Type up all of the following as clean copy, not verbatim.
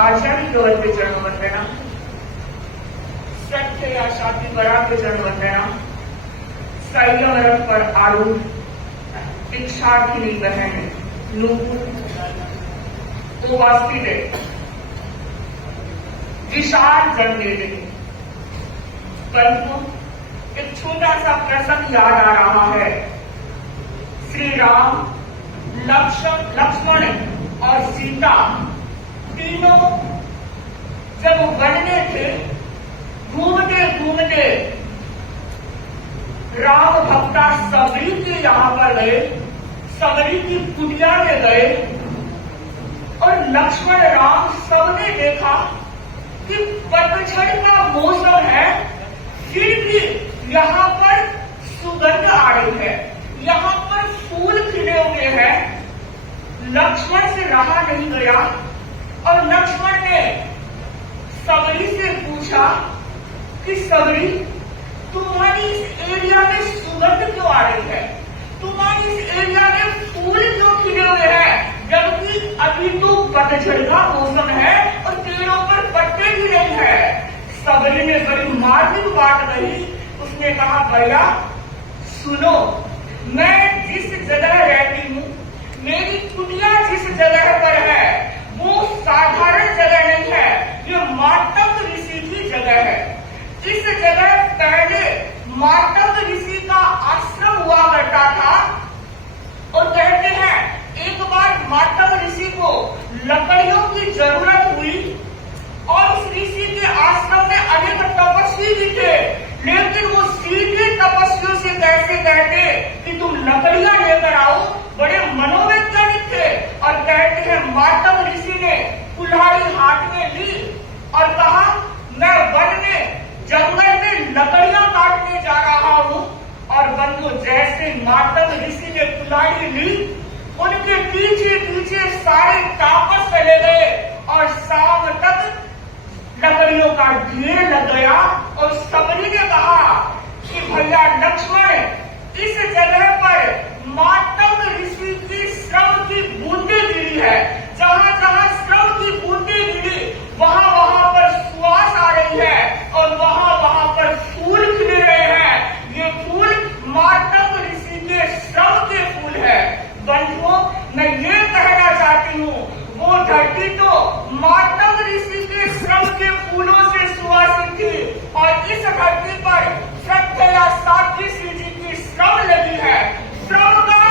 आचार्य गौर के चरण वंदना, श्रद्धेया शादी बरा के चरण वंदना, संयम रथ पर आरूढ़ दीक्षार्थिनी बहन नूपुर उपस्थित विशाल जनमेदिनी। परंतु एक छोटा सा प्रसंग याद आ रहा है। श्री राम, लक्ष्मण और सीता तीनों जब वन में थे, घूमते घूमते राम भक्ता सबरी के यहां पर गए, सबरी की कुटिया में गए और लक्ष्मण राम सबने देखा कि पतझड़ का मौसम है, फिर भी यहाँ पर सुगंध आ रही है, यहाँ पर फूल खिले हुए हैं। लक्ष्मण से रहा नहीं गया और लक्ष्मण ने सबरी से पूछा कि सबरी, तुम्हारी इस एरिया में सुगंध क्यों आ रही है, तुम्हारी इस एरिया में फूल क्यों खिले हुए हैं, जबकि अभी तो पतझड़ का मौसम है और पेड़ों पर पत्ते भी नहीं है। सबरी ने बड़ी मार्मिक बात कही। उसने कहा, भैया सुनो, मैं जिस जगह रहती हूँ, मेरी कुटिया जिस जगह पर है, वो साधारण जगह नहीं है, ये मार्तक ऋषि की जगह है। इस जगह पहले मार्तक ऋषि का आश्रम हुआ करता था और कहते हैं एक बार मार्तक ऋषि को लकड़ियों की जरूरत हुई और उस ऋषि के आश्रम में अनेक तपस्वी भी थे, लेकिन वो सीधे तपस्वियों से कैसे कहते कि तुम लकड़ियां लेकर आओ, बड़े मनोवैज्ञानिक थे। और कहते हैं मार्तक ऋषि ने कुल्हाड़ी हाथ में ली और कहा, मैं वन में जंगल में लकड़ियां काटने जा रहा हूं। और बंधु, जैसे मार्तक ऋषि ने कुल्हाड़ी ली, उनके पीछे पीछे सारे तापस चले गए और शाम तक लकड़ियों का ढेर लग गया। और सबरी ने कहा कि भैया लक्ष्मण, इस जगह पर मार्तक ऋषि की श्रम की बूंदें गिरी है, जहां जहां श्रम की बूंदें गिरी वहां वहां पर सुवास आ रही है और वहां वहां पर फूल खिल रहे हैं। ये फूल मार्तक ऋषि के श्रम के फूल है। बंधुओं, मैं ये कहना चाहती हूँ, वो धरती तो मार्तक ऋषि के श्रम के फूलों से सुवासित थी और इस धरती पर श्रद्धेया साध्वी श्री जी की श्रम लगी है। श्रम का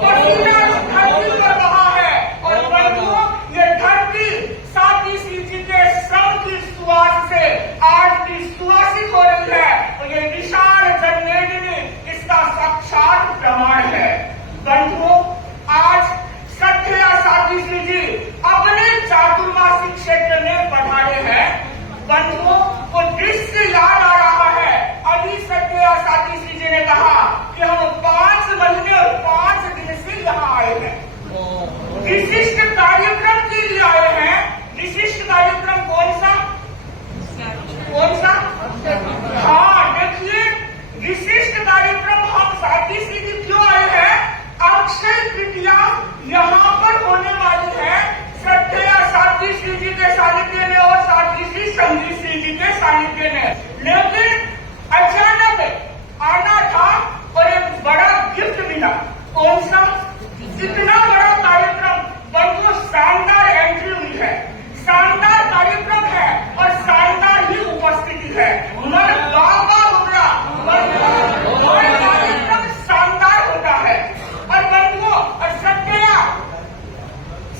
पसीना धरती पर बहा है और बंधुओं, ये धरती साध्वी श्री जी के श्रम की सुवास से आज भी सुवासित हो रही है और ये विशाल जनमेदिनी इसका साक्षात प्रमाण है। बंधुओं, आज श्रद्धेया साध्वी श्री जी अपने चातुर्मासिक क्षेत्र में पधारे हैं। बंधुओं, वो दृश्य याद आ रहा है। अभी श्रद्धेया साध्वी श्री जी ने कहा कि हम 5 महीने और 5 दिन से यहाँ आए हैं, विशिष्ट कार्यक्रम के लिए आए हैं। विशिष्ट कार्यक्रम कौन सा? हाँ, देखिए, विशिष्ट कार्यक्रम हम साध्वी श्री जी क्यों आए हैं? अक्षय तृतीया यहाँ पर होने वाली है, श्रद्धेया साध्वी श्री जी के सानिध्य में और साध्वी श्री संगीत श्री जी के सानिध्य में। लेकिन अचानक आना था और एक बड़ा गिफ्ट मिला। कौन सा? इतना बड़ा कार्यक्रम, बहुत शानदार एंट्री हुई है, शानदार कार्यक्रम है और शानदार ही उपस्थिति है। मन बाबा होगा, कार्यक्रम शानदार होता है। और बंधुओं, और श्रद्धेया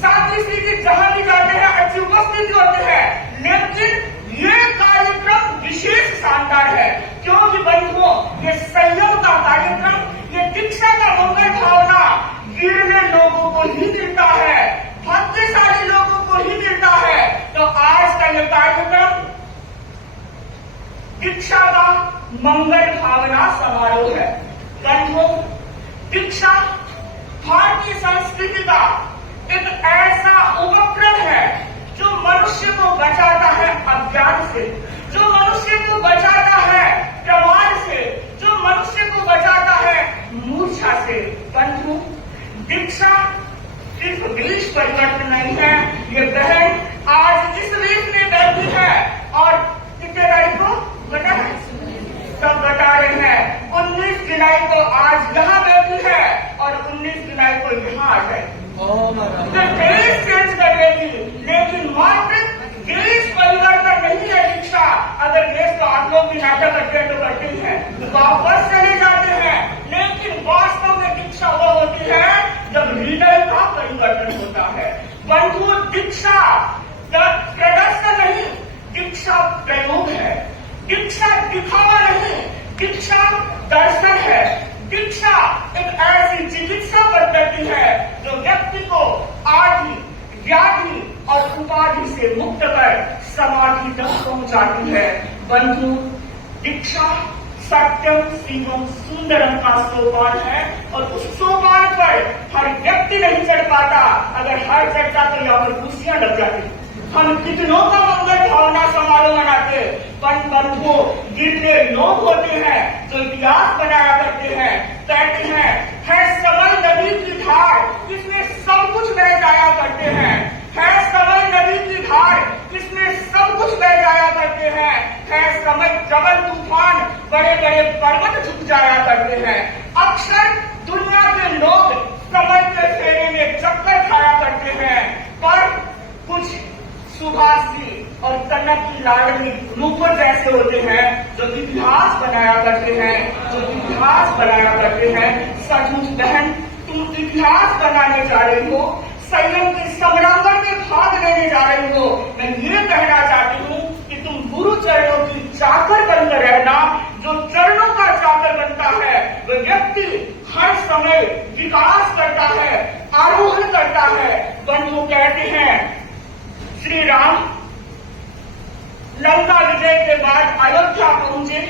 साध्वी श्री जी जहां भी जाते हैं अच्छी उपस्थिति होती है, लेकिन ये कार्यक्रम विशेष शानदार है क्योंकि बंधुओं, ये संयम का कार्यक्रम, ये दीक्षा का मंगल भावना गिरने लोगों को ही मिलता है, भाग्यशाली लोगों को ही मिलता है। तो आज का ये कार्यक्रम दीक्षा का मंगल भावना समारोह है। बंधुओं, दीक्षा भारतीय संस्कृति का एक ऐसा उपक्रम है जो मनुष्य को बचाता है अज्ञान से, जो मनुष्य को बचाता है प्रमाद से, जो मनुष्य को बचाता है मूर्छा से। बंधु, दीक्षा सिर्फ देश परिवर्तन नहीं है, ये बहन आज इस देश चेंज कर लेगी, लेकिन मात्र देश परिवर्तन नहीं है दीक्षा। अगर देश तो आप लोग भी नाटक करते हैं तो करते ही हैं, वापस चले जाते हैं, लेकिन वास्तव में दीक्षा वो होती है जब हृदय का परिवर्तन होता है। बंधु, दीक्षा प्रदर्शन नहीं, दीक्षा प्रयोग है, दीक्षा दिखावा नहीं, दीक्षा दर्शन है। दीक्षा एक ऐसी चिकित्सा पद्धति है जो व्यक्ति को आदि, व्याधि और उपाधि से मुक्त कर समाधि तक पहुंचाती है। बंधु, दीक्षा सत्यम शिवम सुंदरम का सोपान है और उस सोपान पर हर व्यक्ति नहीं चढ़ पाता। अगर हर चढ़ता तो यहाँ पर कुर्सियां लग जाती। हम कितनों का मंगल भावना समारोह मनाते, पर बंधुओं गिरते लोग होते हैं जो इतिहास बनाया करते हैं, कहते हैं है समर नदी की धार इसमें सब कुछ बह जाया करते हैं, है समर नदी की धार इसमें सब कुछ बह जाया करते हैं, है समय जबल तूफान बड़े बड़े पर्वत झुक जाया करते हैं। अक्सर दुनिया के लोग समय के फेरे में चक्कर खाया करते हैं, पर कुछ सुभाष जी और कनक की लाडली रूपर जैसे होते हैं जो इतिहास बनाया करते हैं, जो इतिहास बनाया करते हैं। सचमुच बहन, तुम इतिहास बनाने जा रही हो, संयम के समरांगण में भाग लेने जा रही हो। मैं ये कहना चाहती हूँ कि तुम गुरु चरणों की चाकर बनकर रहना। जो चरणों का चाकर बनता है वह व्यक्ति हर समय विकास करता है, आरोहण करता है। बंधु कहते हैं श्री राम लंका विजय के बाद अयोध्या पहुंचे।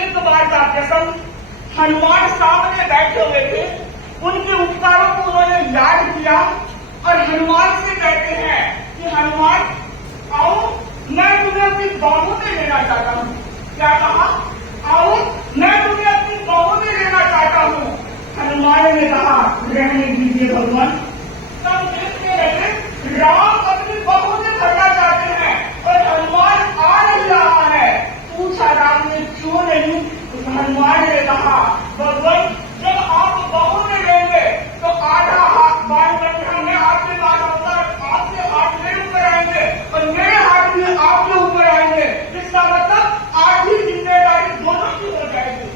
एक बार का प्रसंग, हनुमान सामने बैठे हुए थे, उनके उपकारों को उन्होंने याद किया और हनुमान से कहते हैं कि हनुमान आओ, मैं तुम्हें अपनी बाहों में लेना चाहता हूँ। क्या कहा? आओ, मैं तुम्हें अपनी बाहों में लेना चाहता हूँ। हनुमान ने कहा रहने दीजिए भगवान। तब देखने लगे राम अपनी बाहों में भरना चाहते हैं और हनुमान आ नहीं रहा है। पूछा राम ने क्यों नहीं? तो हनुमान ने कहा भगवान जब आप बाहों में लेंगे तो आधा हाथ बाएं करके मैं आपके पास आऊंगा, आपके हाथ मेरे ऊपर आएंगे और मेरे हाथ भी आपके ऊपर आएंगे। इसका मतलब आधी जिम्मेदारी दोनों की हो जाएगी,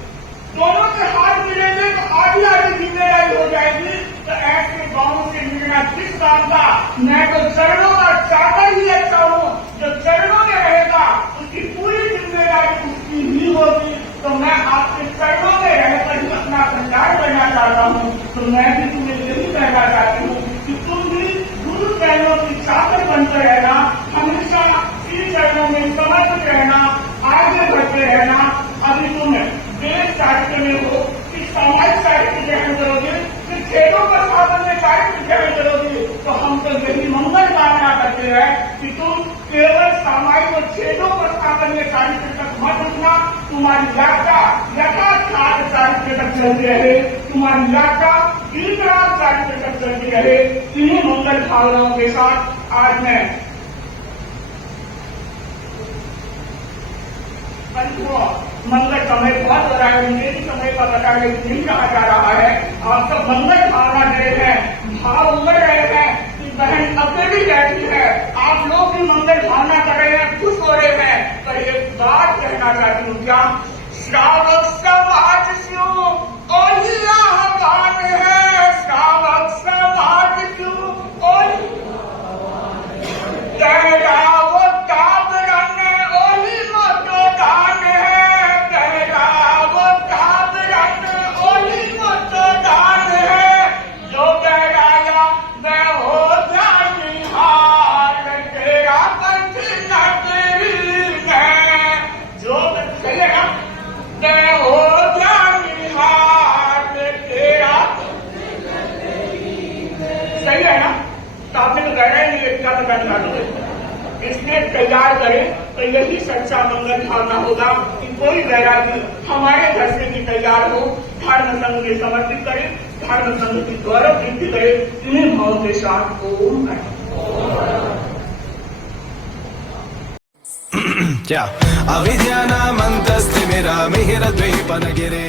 दोनों के हाथ मिलेंगे तो आधी आधी जिम्मेदारी हो जाएगी। तो ऐसे बाहों से मिलना किस काम का? मैं तो चरणों का चाकर ही अच्छा हूँ, जो चरणों में रहेगा उसकी पूरी जिम्मेदारी उसकी ही होगी। तो मैं आपके चरणों में रहकर ही अपना कल्याण करना चाहता हूँ। तो मैं भी तुम्हें यही कहना चाहती हूँ कि तुम भी गुरु चरणों की चाकर बनकर रहना, हमेशा श्री चरणों में समर्पित रहना, आगे बढ़ते रहना। अभी तुम देश साहित्य में हो कि सामाजिक साहित्य ग्रहण करोगे, फिर खेलों पर साधन में साहित्य ग्रहण करोगे, तो हम तो यही मंगल कामना करते हैं कि तुम केवल सामाजिक और खेलों पर साधन में साहित्य तक मत उठना। तुम्हारी यात्रा यथार्थ साहित्य तक चलती रहे, तुम्हारी यात्रा गीतराज साहित्य तक चलती रहे। इन्हीं मंगल भावनाओं के साथ आज मैं मंगल समय बहुत हो रहा है, मेरी समय का पता नहीं कहा जा रहा है। आप सब मंगल भावना दे रहे हैं, भाव उमड़ रहे हैं कि बहन अकेली रहती है, आप लोग भी मंगल भावना कर रहे हैं, खुश हो रहे हैं। पर एक बात कहना चाहती हूँ, क्या श्रावक समाज क्यों ओही आह्वान है, श्रावक समाज क्यों ओही इसमें तैयार करें तो यही सच्चा मंगल भावना होगा कि कोई वैरागी हमारे घर से भी तैयार हो, धर्म संघ में समर्पित करे, धर्म संघ की गौरव वृद्धि करे। इन्हीं भाव के साथ ओम क्या अविद्यानामन्तस्तिमिरामिहिरद्वीपनगिरे